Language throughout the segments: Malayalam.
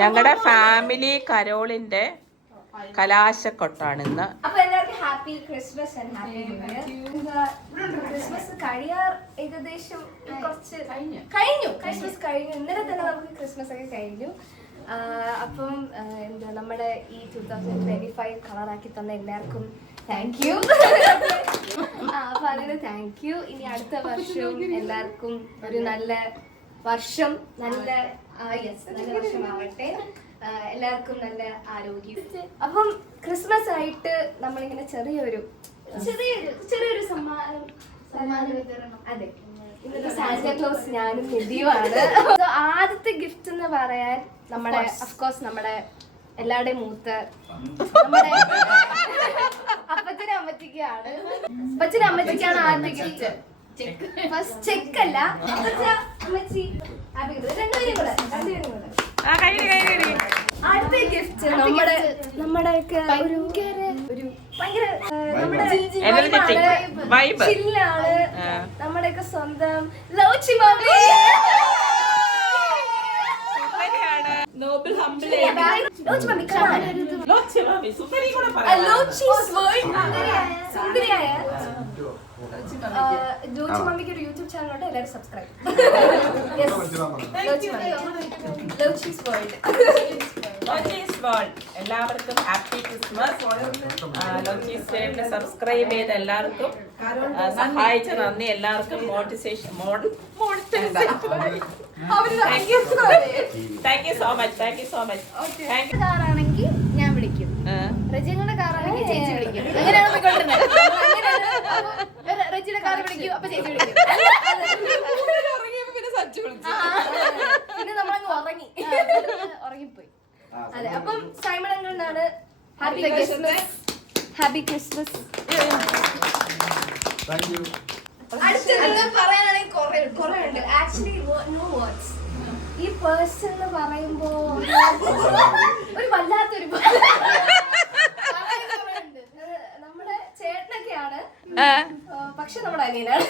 ഞങ്ങളുടെ ഫാമിലി കരോളിന്റെ കലാശക്കൊട്ടാണ് ഇന്ന്. അപ്പൊ എല്ലാവർക്കും happy Christmas and happy new year. Christmas കഴിയാർ ഏകദേശം കുറച്ച് കഴിഞ്ഞു. ക്രിസ്മസ് കഴിഞ്ഞു. ഇന്നലെ തന്നെ നമുക്ക് ക്രിസ്മസ് ഒക്കെ കഴിഞ്ഞു. അപ്പം എന്താ നമ്മുടെ ഈ 2025 കളറാക്കി തന്ന എല്ലാവർക്കും താങ്ക് യു. അപ്പൊ അതിന് താങ്ക് യു. ഇനി അടുത്ത വർഷവും എല്ലാവർക്കും ഒരു നല്ല വർഷം, നല്ല വർഷമാവട്ടെ. എല്ലാവർക്കും നല്ല ആരോഗ്യം. അപ്പം ക്രിസ്മസ് ആയിട്ട് നമ്മളിങ്ങനെ ചെറിയൊരു സമ്മാനം വിതരണം. അതെ, ഇന്നത്തെ സാന്റാക്ലോസ് ഞാനും നിധിയുമാണ്. ആദ്യത്തെ ഗിഫ്റ്റ് എന്ന് പറയാൻ നമ്മുടെ അഫ്കോഴ്സ് നമ്മുടെ എല്ലാവരുടെയും മൂത്ത നമ്മുടെ അപ്പച്ചനും അമ്മച്ചിക്കാണ്. അപ്പച്ചനും അമ്മച്ചിക്കാണ് ആദ്യത്തെ ഗിഫ്റ്റ്. ഫസ്റ്റ് ചെക്കല്ല, അമ്മച്ചി രണ്ടുപേരും കൂടെ. അടുത്ത ഗിഫ്റ്റ് നമ്മുടെയൊക്കെ ഒരു ഭയങ്കര ചില്ലാണ്. നമ്മുടെയൊക്കെ സ്വന്തം ലോച്ചി മമ്മി. സുന്ദരിയായ ലോച്ചി മമ്മിക്ക് ഒരു യൂട്യൂബ് ചാനലുണ്ട്, എല്ലാവരും സബ്സ്ക്രൈബ്. എല്ലാവർക്കും ഹാപ്പി ക്രിസ്മസ്. ലോച്ചീസ് വേൾഡ് സബ്സ്ക്രൈബ് ചെയ്ത എല്ലാവർക്കും സഹായിച്ച നന്ദി. എല്ലാവർക്കും താങ്ക് യു സോ മച്ച്. കാറാണെങ്കിൽ ഞാൻ വിളിക്കും, റജിയുടെ കാറാണെങ്കിൽ ചേച്ചി വിളിക്കും. അങ്ങനെയാണ് പോയിക്കൊണ്ടിരുന്നത്. റജിയുടെ കാർ വിളിക്കും, അപ്പൊ ചേച്ചി വിളിക്കും. പിന്നെ നമ്മളങ്ങ് ഉറങ്ങിപ്പോയി. അതെ, അപ്പം സൈമൺ അങ്കിളിനാണ് ഹാപ്പി ക്രിസ്മസ്. Happy Christmas. അടുത്തത് പറയാനാണെങ്കിൽ കുറെ ഉണ്ട്. Actually no words. ഈ പേഴ്സൺ എന്ന് പറയുമ്പോ ഒരു വല്ലാത്തൊരു നമ്മുടെ ചേട്ടനൊക്കെയാണ്, പക്ഷെ നമ്മുടെ അനിയനാണ്.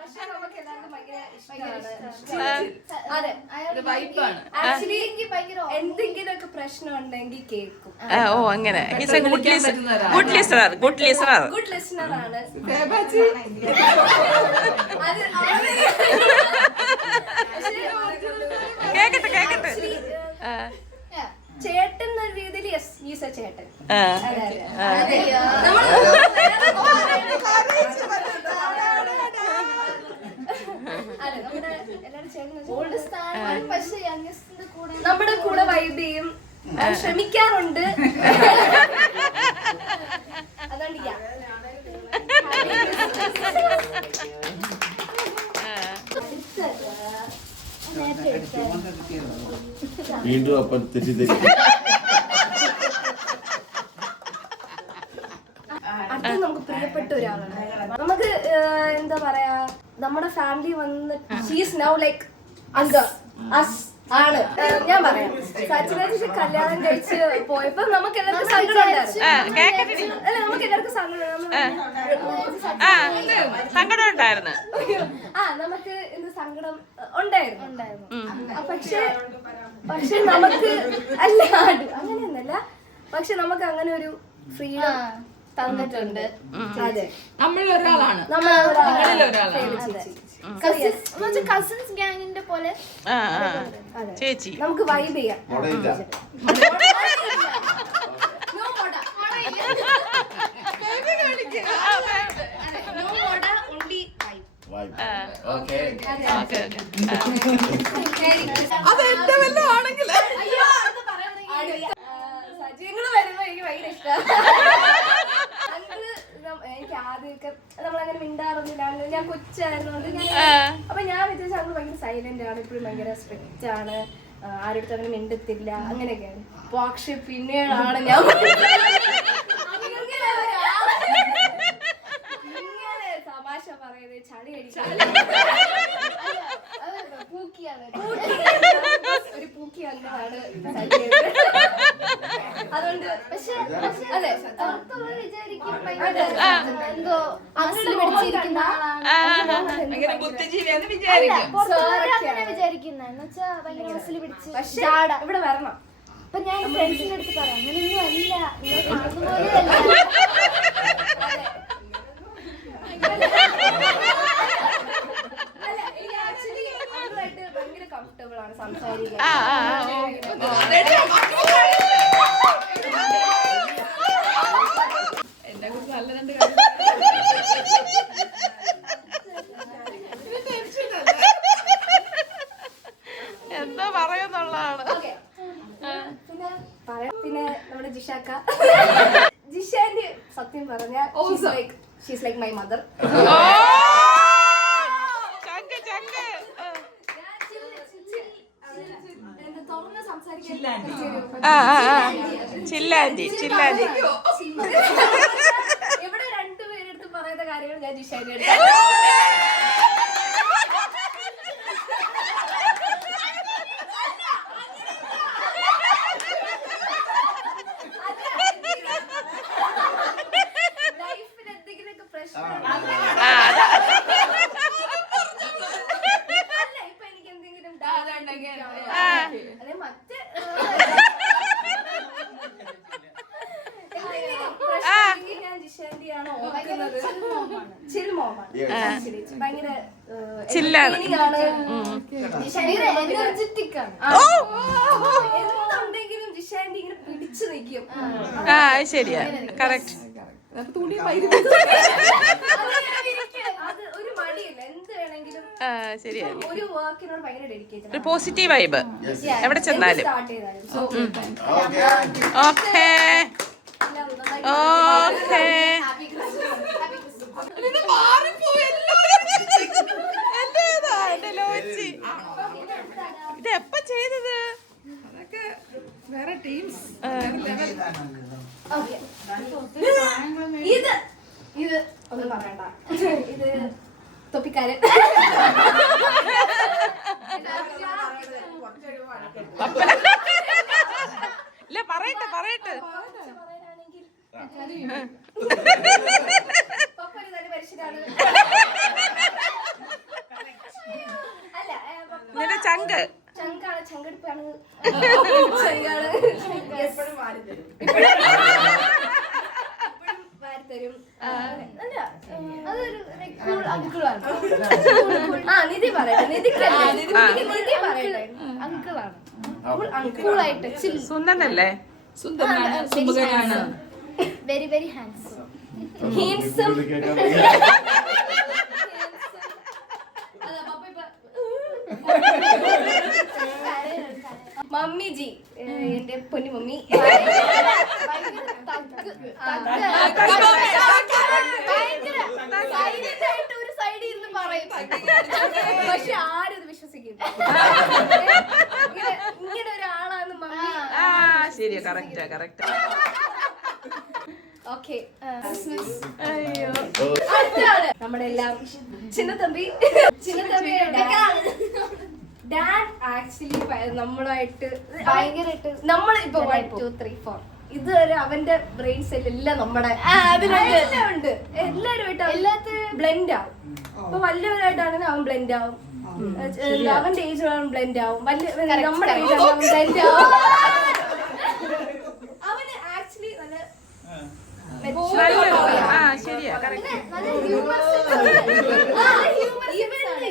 പക്ഷെ നമുക്ക് എല്ലാവർക്കും ഭയങ്കര ഇഷ്ടമാണ്. അതെ, ആക്ച്വലി എന്തെങ്കിലുമൊക്കെ പ്രശ്നം ഉണ്ടെങ്കിൽ കേൾക്കും. ഓ, അങ്ങനെ ഗുഡ് ലിസണർ ആണ്. കേക്കട്ടെ. ചേട്ടൻ എന്ന രീതിയിൽ യെസ് ചേട്ടൻ. നമ്മുടെ കൂടെ വൈബ് ചെയ്യും, ശ്രമിക്കാറുണ്ട്. അതുകൊണ്ട് വീണ്ടും അപ്പം തെറ്റിദ്ധരി. അടുത്ത നമുക്ക് പ്രിയപ്പെട്ട ഒരാളാണ്. നമുക്ക് എന്താ പറയാ, നമ്മുടെ ഫാമിലി വന്നിട്ട് ഷീസ് നൗ ലൈക്ക് അസ് ആണ്. ഞാൻ പറയാം, സച്ചിനേച്ചി കല്യാണം കഴിച്ച് പോയപ്പോ നമുക്ക് എല്ലാവർക്കും സങ്കടം ഉണ്ടായിരുന്നു. അല്ല, നമുക്ക് എല്ലാവർക്കും സങ്കടം ഉണ്ടായിരുന്നു. നമുക്ക് ഇന്ന് സങ്കടം ഉണ്ടായിരുന്നു. പക്ഷെ നമുക്ക് അല്ല, അങ്ങനെയൊന്നല്ല. പക്ഷെ നമുക്ക് അങ്ങനെ ഒരു ഫ്രീഡം തന്നിട്ടുണ്ട്. അതെ, നമ്മളൊരാളാണ്. കസിൻസ് ഗ്യാങ്ങിന്റെ പോലെ ചേച്ചി നമുക്ക് വൈബ് ചെയ്യാം. സജീവങ്ങള് വരുമ്പോ എനിക്ക് ഭയങ്കര ഇഷ്ടമാണ്. എനിക്ക് ആദ്യമൊക്കെ നമ്മളങ്ങനെ മിണ്ടാറൊന്നുമില്ല. ഞാൻ കൊച്ചായിരുന്നോണ്ട് അപ്പൊ ഞാൻ വിചാരിച്ച അവള് ഭയങ്കര സൈലന്റ് ആണ്, ഇപ്പോഴും ഭയങ്കര സ്ട്രിക്റ്റ് ആണ്, ആരുടെ അങ്ങനെ മിണ്ടത്തില്ല, അങ്ങനെയൊക്കെയാണ്. പക്ഷെ പിന്നീടാണ് ഞാൻ ഇങ്ങനെ തമാശ പറയുന്നത്, ചളി ഒരു പൂക്കി അങ്ങനെയാണ്. അതുകൊണ്ട് പക്ഷെ അതെ എന്തോ മനസ്സിൽ പിടിച്ചിരിക്കുന്ന ഭയങ്കര ബുദ്ധിജീവിയാന്ന് വിചാരിക്കും. അങ്ങനെ വിചാരിക്കുന്ന എന്നുവെച്ചാ ഭയങ്കര മനസ്സിൽ പിടിച്ച് ഇവിടെ വരണം. അപ്പൊ ഞാൻ ഫ്രണ്ട്സിന്റെ അടുത്ത് പറയാം അങ്ങനെയൊന്നും അല്ല, നിങ്ങൾ കാണുന്ന പോലെയല്ല. ഭയങ്കര കംഫർട്ടബിൾ ആണ് സംസാരിക്കാൻ. എന്നെ കുറിച്ച് നല്ല രണ്ട് എന്താ പറയുന്നുള്ളതാണ്. പിന്നെ നമ്മുടെ ജിഷാക്ക, ജിഷാന്റെ സത്യം പറഞ്ഞ ഷീസ് ലൈക്ക് മൈ മദർ. തുറന്ന് സംസാരിക്കാൻ ചില്ലാൻറ്റി ഇവിടെ രണ്ടുപേരെടുത്ത് പറയുന്ന കാര്യങ്ങൾ ഞാൻ ജിഷാന്റെ അടുത്ത് ലൈഫിൽ എന്തെങ്കിലുമൊക്കെ പ്രശ്നം അല്ല ഇപ്പൊ എനിക്ക് എന്തെങ്കിലും അതെ മറ്റ് ഞാൻ ജിഷാന്റിയാണ് ഓർക്കുന്നത്. ചിൽ മോമാണ്, ഭയങ്കര എനർജറ്റിക് ആണ്. എന്തുണ്ടെങ്കിലും ജിഷാന്റി ഇങ്ങനെ പിടിച്ചു നിൽക്കും. ശരിയാ, കറക്റ്റ്. അത് ഒരു മടിയില്ല, എന്ത് വേണമെങ്കിലും ശരിയാ. ഒരു വർക്കിനോട് ഭയങ്കര ഡെഡിക്കേറ്റഡ്, ഒരു പോസിറ്റീവ് വൈബ് എവിടെ ചെന്നാലും. സ്റ്റാർട്ട് ചെയ്താലും. Okay okay. ഇത് എപ്പ ചെയ്തത്? വേറെ ടീംസ് ഇത് ഒന്നും പറയണ്ട, ഇത് തൊപ്പിക്കാരൻ. ഇല്ല പറയട്ടെ പപ്പ ഒരു നല്ല മനുഷ്യനാണ്. അല്ല നിന്റെ ചങ്ക് ചങ്കാണ്, ചങ്കെടുപ്പാണ്. വാരിത്തരും. അല്ല അതൊരു അങ്കിളാണ്. നിധി പറയട്ടെ, നിധി പറയട്ടെ, അങ്കിളാണ്. അങ്കിളായിട്ട് സുന്ദരനല്ലേ? സുന്ദരനാണ്. Very very handsome. Handsome. Mummy ji, എന്റെ പൊന്നു മമ്മി. ഒരു സൈഡിൽ ഇരുന്ന് പറയും, പക്ഷെ ആരും അത് വിശ്വസിക്കും. ഇങ്ങനെ ഒരാളാണ് മമ്മി. ശരിയാ, കറക്റ്റ്. ഓക്കെ, അടുത്താണ് നമ്മുടെ എല്ലാം ചിന്നത്തമ്പി. ഡാൻ ആക്ച്വലി നമ്മളായിട്ട് ഭയങ്കരമായിട്ട് നമ്മളിപ്പോ 1 2 3 4 ഇതുവരെ അവന്റെ ബ്രെയിൻ സെൽ എല്ലാം നമ്മുടെ എല്ലാം ഉണ്ട്. എല്ലാരുമായിട്ട് ബ്ലെൻഡ് ആവും. ഇപ്പൊ വലിയവരായിട്ടാണെങ്കിൽ അവൻ ബ്ലെൻഡ് ആവും, അവന്റെ ഏജ് ബ്ലെൻഡ് ആവും, നമ്മുടെ ഏജ് അവൻ ബ്ലെൻഡ് ആവും. അവന് ആക്ച്വലി നല്ല ശരിയാ,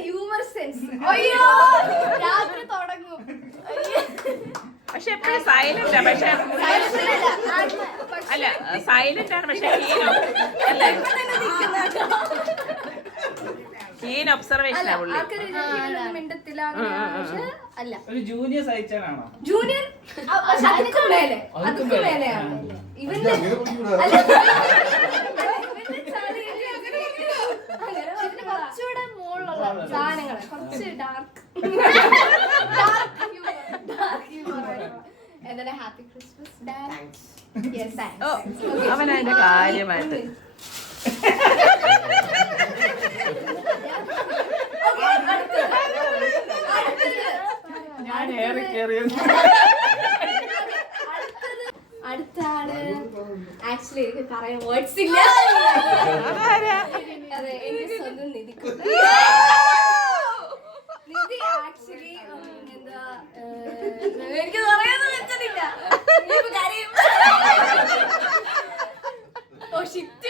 ഹ്യൂമർ സെൻസ്. അയ്യോ രാത്രി തുടങ്ങും. പക്ഷെ എപ്പോഴും സൈലന്റ് ആണ്. പക്ഷെ അല്ല സൈലന്റ് ആണ്, പക്ഷെ കീൻ ഒബ്സർവേഷൻ ആണ് പുള്ളി. മിണ്ടത്തില്ല, അല്ല ഒരു ജൂനിയർ സഹിച്ചാണോ? ജൂനിയർ അതുക്കും മേലെയാണ് ഇവന്റെ. കുറച്ചുകൂടെ മുകളിലുള്ള സാധനങ്ങൾ, കുറച്ച് ഡാർക്ക് എന്താണ്. Happy Christmas Dan. അവൻ അതിന്റെ കാര്യമായിട്ട് ഞാൻ ഏറെ കയറിയത്. അടുത്താണ് ആക്ച്വലി എനിക്ക് പറയാൻ വേർഡ്സ് ഇല്ല. അതെ, എന്റെ സ്വന്തം നിധി. നിധി ആക്ച്വലി എന്താ എനിക്ക് പറയാന്ന് വെച്ചതില്ല. ഇനിയിപ്പോ കരയും. Oh shit.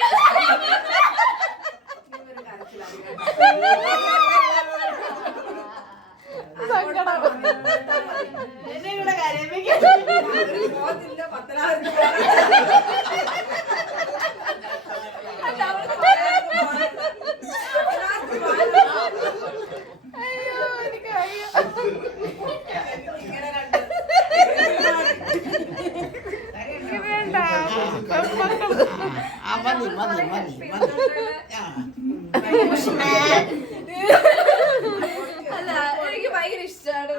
അല്ല എനിക്ക് ഭയങ്കര ഇഷ്ടമാണ്.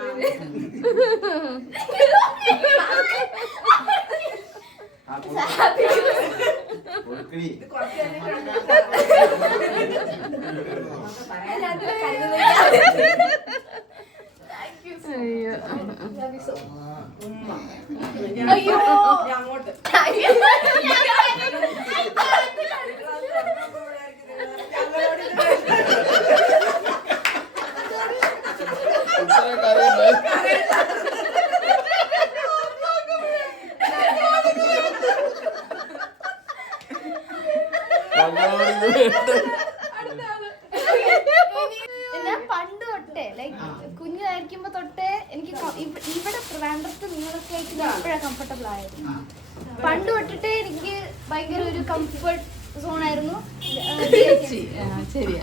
അയ്യോ അങ്ങോട്ട് ഞാൻ പണ്ട് തൊട്ടേ ലൈക്ക് കുഞ്ഞായിരിക്കുമ്പോ തൊട്ടേ എനിക്ക് ഇവിടെ ട്രിവാൻഡ്രത്ത് നിങ്ങളൊക്കെ ആയിട്ട് ഇപ്പോഴാണ് കംഫർട്ടബിൾ ആയത്. പണ്ട് തൊട്ടിട്ടേ എനിക്ക് ഭയങ്കര ഒരു കംഫർട്ട് സോൺ ആയിരുന്നു.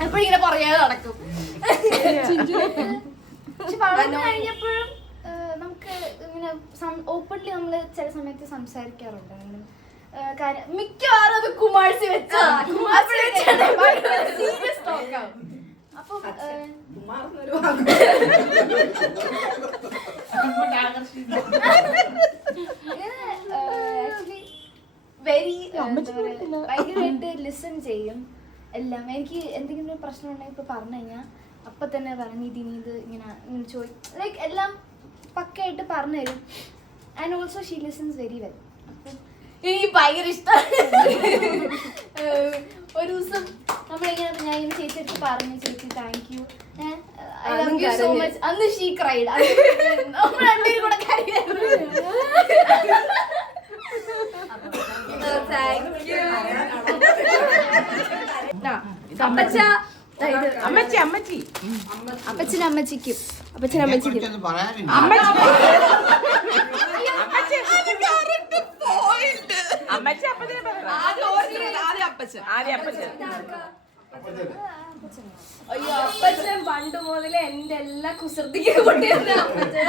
അപ്പൊ ഇങ്ങനെ പറയാതെ നടക്കും. പക്ഷെ വളർന്നു കഴിഞ്ഞപ്പോഴും നമുക്ക് ഇങ്ങനെ ഓപ്പൺലി നമ്മള് ചില സമയത്ത് സംസാരിക്കാറുണ്ട്. മിക്കവാറും അത് കുമാഴ്ച വെച്ചാ സീരിയസ് ടോക്കാം. അപ്പം ആക്ച്വലി വെരി ഭയങ്കരമായിട്ട് ലിസൺ ചെയ്യും എല്ലാം. എനിക്ക് എന്തെങ്കിലും ഒരു പ്രശ്നം ഉണ്ടെങ്കിൽ ഇപ്പൊ പറഞ്ഞു കഴിഞ്ഞാൽ അപ്പൊ തന്നെ പറഞ്ഞു ഇത് ഇങ്ങനെ ചോദിക്കും. ലൈക്ക് എല്ലാം പക്കയായിട്ട് പറഞ്ഞു തരും. And also she listens very well. എനിക്ക് ഭയങ്കര ഇഷ്ടമാണ്. ഒരു ദിവസം നമ്മളിങ്ങനെ ഞാൻ ഇങ്ങനെ ചേച്ചി അടുത്ത് പറഞ്ഞു, ചേച്ചി thank you, I love you so much. അന്ന് ഷീ ക്രൈഡ്. നമ്മൾ രണ്ടുപേരും കൂടെ കരയായിരുന്നു. താങ്ക് യു അപ്പച്ച. അമ്മച്ചി അമ്മച്ചി അപ്പച്ചനും അമ്മച്ചിക്കും അപ്പച്ചനും അമ്മച്ചിക്കും അമ്മച്ചി അയ്യോ അപ്പച്ചൻ പണ്ട് മുതലേ എന്റെ എല്ലാ കുസൃതിക്ക് കൊണ്ടിരുന്ന അപ്പച്ചൻ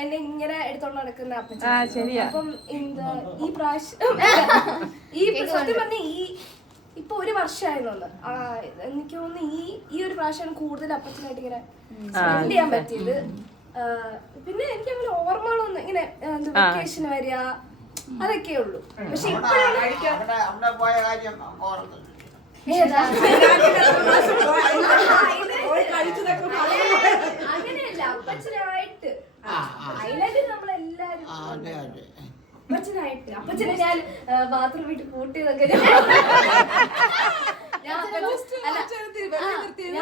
എന്നെ ഇങ്ങനെ എടുത്തോണ്ട് നടക്കുന്ന അപ്പച്ചൻ. അപ്പം ഈ പ്രാവശ്യം സത്യം പറഞ്ഞ ഇപ്പൊ ഒരു വർഷമായിരുന്നു. എനിക്ക് തോന്നുന്നു ഈ ഒരു പ്രാവശ്യമാണ് കൂടുതൽ അപ്പച്ചനായിട്ട് ഇങ്ങനെ സ്പെൻഡ് ചെയ്യാൻ പറ്റിയത്. പിന്നെ എനിക്ക് അങ്ങനെ ഓർമ്മകളൊന്നും ഇങ്ങനെ വെക്കേഷന് വരിക അതൊക്കെ ഉള്ളു. പക്ഷെ അങ്ങനെയല്ല അപ്പച്ചനായിട്ട് നമ്മളെല്ലാരും അപ്പച്ചനെ ഞാൻ ബാത്റൂം വീട്ടിൽ പൂട്ടിയതൊക്കെ ഞാൻ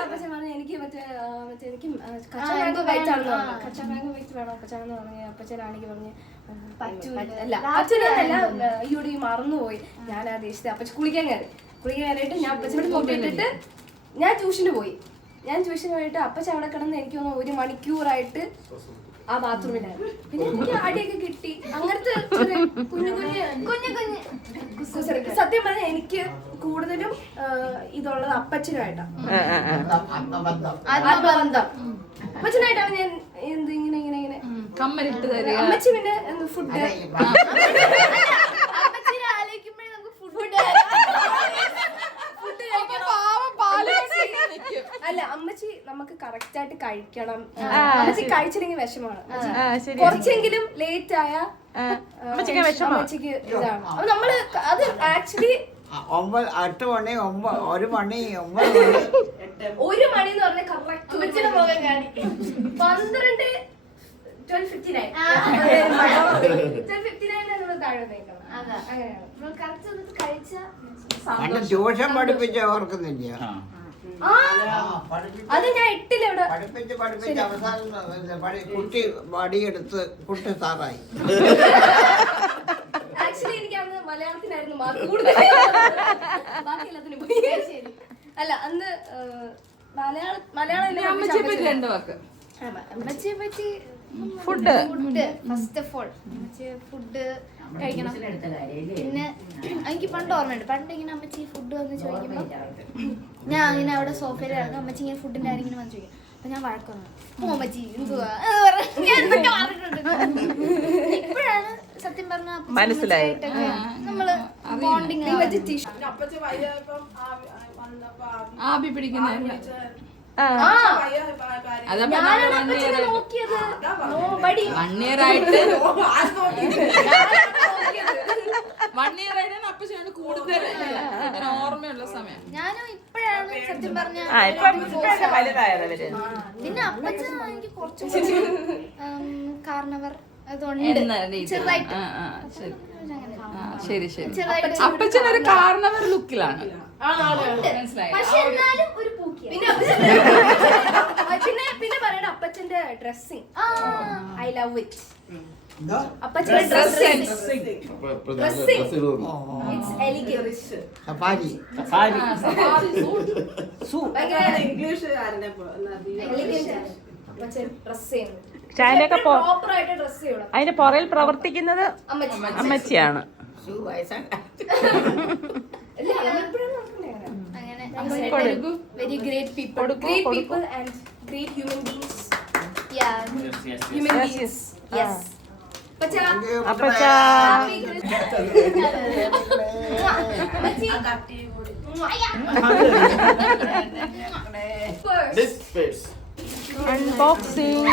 അപ്പച്ചൻ പറഞ്ഞു എനിക്ക് മറ്റേ എനിക്ക് കച്ചാമാങ്കോ വൈറ്റ് ആണെന്ന് പറഞ്ഞു. കച്ചാമാങ്കോ വൈറ്റ് വേണം അപ്പച്ചാന്ന് പറഞ്ഞു. അപ്പച്ചനാണെങ്കിൽ പറഞ്ഞ് അല്ല അച്ഛനല്ല അയ്യോട് ഈ മറന്നുപോയി. ഞാൻ ആ ദേശത്തെ അപ്പച്ചൻ കുളിക്കാനായിട്ട് ഞാൻ അപ്പച്ചനോട് കൂട്ടിയിട്ടിട്ട് ഞാൻ ട്യൂഷന് പോയി. പോയിട്ട് അപ്പച്ചൻ അവിടെ കിടന്ന് എനിക്ക് തോന്നുന്നു 1 മണിക്കൂറായിട്ട് ആ ബാത്റൂമിലായിരുന്നു. പിന്നെ എനിക്ക് അടിയൊക്കെ കിട്ടി. അങ്ങനത്തെ കുഞ്ഞു സത്യം പറഞ്ഞാൽ എനിക്ക് കൂടുതലും ഇതുള്ളത് അപ്പച്ചനായിട്ടാണ്. ആത്മബന്ധം അപ്പച്ചനായിട്ടാണ് ഞാൻ ഇങ്ങനെ ഇങ്ങനെ ഇങ്ങനെ കമ്മലിട്ട് തരും. അമ്മച്ചി പിന്നെ ഫുഡ് അമ്മച്ചിനെ ആലോചിക്കുമ്പോഴേ നമുക്ക് ഫുഡ് അല്ല അമ്മച്ചി നമുക്ക് കറക്റ്റ് ആയിട്ട് കഴിക്കണം. അമ്മച്ചി കഴിച്ചില്ലെങ്കിൽ വിഷമാണ്. കുറച്ചെങ്കിലും ലേറ്റ് ആയ അമ്മച്ചിക്ക് ഇതാണ്. അപ്പൊ നമ്മള് അത് ആക്ച്വലി 8 മണി 1 മണി 1 മണി എന്ന് പറഞ്ഞാൽ കറക്റ്റ് അമ്മച്ചിയുടെ മുഖം കാണി 12:59 12:59 നമ്മൾ താഴെ എഴുന്നേക്കണം. അങ്ങനെയാണ്. നമ്മൾ correct സമയത്ത് കഴിച്ചാ പണ്ട് ട്യൂഷൻ പഠിപ്പിച്ച ഓർക്കുന്നില്ല. ആ, അത് ഞാൻ 8 ഇവിടെ പഠിപ്പിച്ച് അവസാനം കുട്ടി വടിയെടുത്ത് കുട്ടി സാറായി. ആക്ച്വലി എനിക്ക് അന്ന് മലയാളത്തിനായിരുന്നു മാർക്ക് കൂടുതൽ. ബാക്കി എല്ലാത്തിനും പോയി. അല്ല അന്ന് മലയാളം എന്നെ അമ്മച്ചിയെ പറ്റി 2 വാക്ക്. അമ്മച്ചിയെ പറ്റി food first of all food കഴിക്കണം. പിന്നെ എനിക്ക് പണ്ട് ഓർമ്മയുണ്ട്, പണ്ട് ഇങ്ങനെ അമ്മച്ചി ഫുഡ് വന്ന് ചോദിക്കുമ്പോൾ ഞാൻ അങ്ങനെ അവിടെ സോഫയിൽ കിടക്കും. അമ്മച്ചി ഇങ്ങനെ ഫുഡിന്റെ കാര്യം ഇങ്ങനെ വന്ന് ചോദിക്കും. അപ്പൊ ഞാൻ വഴക്കൊന്നു അമ്മച്ചി എന്തുവാ ഞാൻ എന്തൊക്കെ പറഞ്ഞിട്ടുണ്ട്. ഇപ്പോഴാണ് സത്യം പറഞ്ഞ മനസ്സിലായത്. നമ്മള് ബോണ്ടിങ് ആബി പിടിക്കുന്ന നോക്കിയത് നോബഡി 1 year ആയിട്ട് 1 year ആയിട്ടാണ് അപ്പച്ചനാണ് കൂടുതൽ അങ്ങനെ ഓർമ്മയുള്ള സമയം. ഞാനും ഇപ്പോഴാണ് സത്യം പറഞ്ഞ വലുതായതവര്. പിന്നെ അപ്പച്ചൻ എനിക്ക് കുറച്ചുകൂടി കാരണവർ അതുകൊണ്ട് ചെറുതായിട്ട് ശരി ശരി. ചെറുതായിട്ട് അപ്പച്ചൻ ഒരു കാരണവർ ലുക്കിലാണ്. മനസ്സിലായി. പക്ഷെ എന്നാലും ഒരു പൂക്കിയ. പിന്നെ പറയണ അപ്പച്ചന്റെ ഡ്രസ്സിങ് ഐ ലവ് ഇറ്റ്. അപ്പച്ചന്റെ dressing it's elegant. Safari Appachan dress ചെയ്യുന്നത് പക്ഷെ അതിനൊക്കെ പ്രോപ്പർ ആയിട്ട് ഡ്രസ് ചെയ്യണം. അതിന്റെ പുറയിൽ പ്രവർത്തിക്കുന്നത് അമ്മച്ചി അമ്മച്ചിയാണ്. അങ്ങനെ very great people and great human beings. Human beings. Yes. അപ്പച്ചാ അൺബോക്സിംഗ്.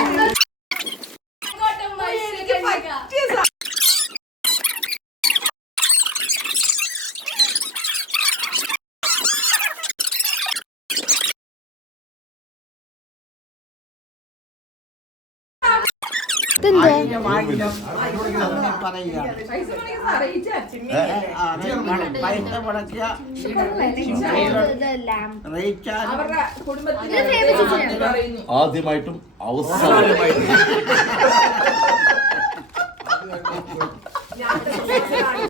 പൈസ മുടക്കിയ റീചാർജ് ആദ്യമായിട്ടും അവസാനമായിട്ടും